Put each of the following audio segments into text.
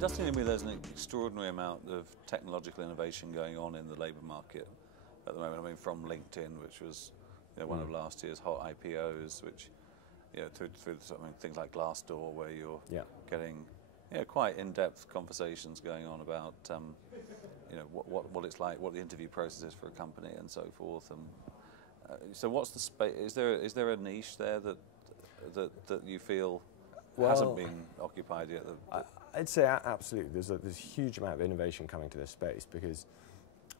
it does seem to me there's an extraordinary amount of technological innovation going on in the labour market at the moment. I mean, from LinkedIn, which was one of last year's hot IPOs, which through things like Glassdoor, where you're getting quite in-depth conversations going on about what it's like, what the interview process is for a company, and so forth. And so, what's the space? Is there a niche there that you feel hasn't been occupied yet? I'd say absolutely. There's a huge amount of innovation coming to this space, because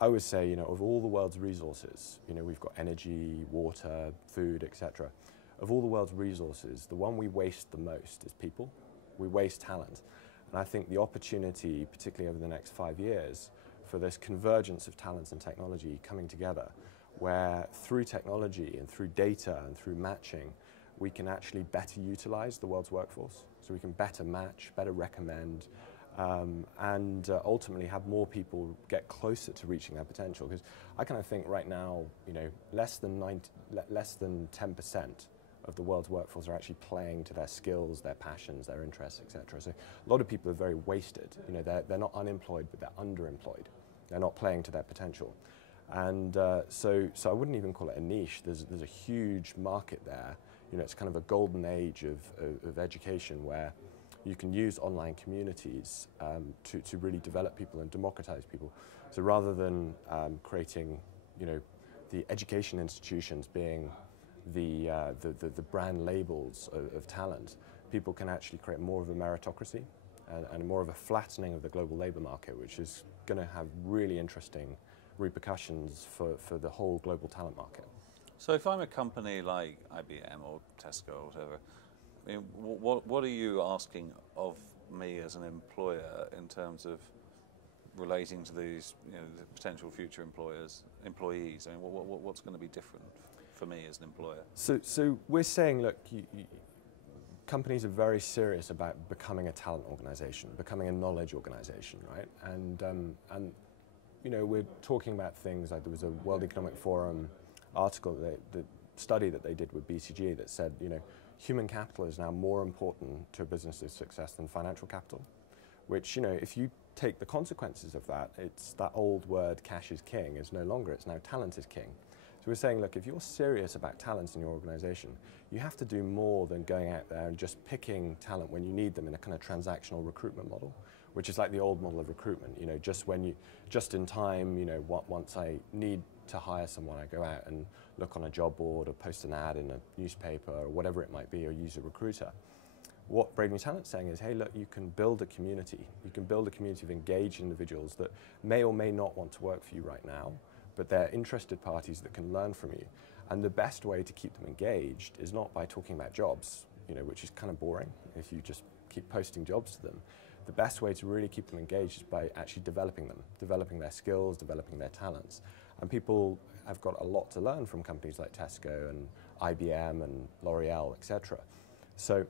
I would say, of all the world's resources, we've got energy, water, food, etc. Of all the world's resources, the one we waste the most is people. We waste talent. And I think the opportunity, particularly over the next 5 years, for this convergence of talents and technology coming together, where through technology and through data and through matching, we can actually better utilize the world's workforce. So we can better match, better recommend, and ultimately have more people get closer to reaching their potential. Because I kind of think right now, less than 10% of the world's workforce are actually playing to their skills, their passions, their interests, etc. So a lot of people are very wasted. They're not unemployed, but they're underemployed. They're not playing to their potential. And so I wouldn't even call it a niche. There's a huge market there. It's kind of a golden age of education, where you can use online communities to really develop people and democratize people. So rather than creating, the education institutions being the brand labels of talent, people can actually create more of a meritocracy and more of a flattening of the global labor market, which is going to have really interesting repercussions for the whole global talent market. So if I'm a company like IBM or Tesco or whatever, I mean, what are you asking of me as an employer in terms of relating to these, the potential future employees? I mean, what's going to be different for me as an employer? So we're saying, look, companies are very serious about becoming a talent organization, becoming a knowledge organization, right? And we're talking about things like, there was a World Economic Forum article, the study that they did with BCG that said, human capital is now more important to a business's success than financial capital, which, if you take the consequences of that, it's that old word, cash is king, is no longer, it's now talent is king. So we're saying, look, if you're serious about talent in your organization, you have to do more than going out there and just picking talent when you need them in a kind of transactional recruitment model, which is like the old model of recruitment. Just in time, once I need to hire someone, I go out and look on a job board or post an ad in a newspaper or whatever it might be, or use a recruiter. What Brave New Talent's saying is, hey, look, you can build a community. You can build a community of engaged individuals that may or may not want to work for you right now, but they're interested parties that can learn from you. And the best way to keep them engaged is not by talking about jobs, which is kind of boring if you just keep posting jobs to them. The best way to really keep them engaged is by actually developing them, developing their skills, developing their talents. And people have got a lot to learn from companies like Tesco and IBM and L'Oreal, etc. So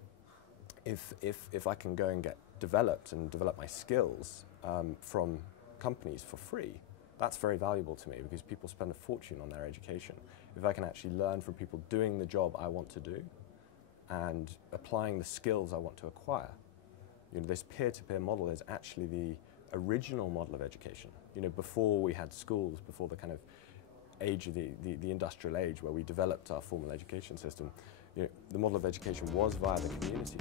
if I can go and get developed and develop my skills from companies for free, that's very valuable to me, because people spend a fortune on their education. If I can actually learn from people doing the job I want to do and applying the skills I want to acquire, this peer-to-peer model is actually the original model of education. Before we had schools, before the kind of age of the industrial age where we developed our formal education system, the model of education was via the community.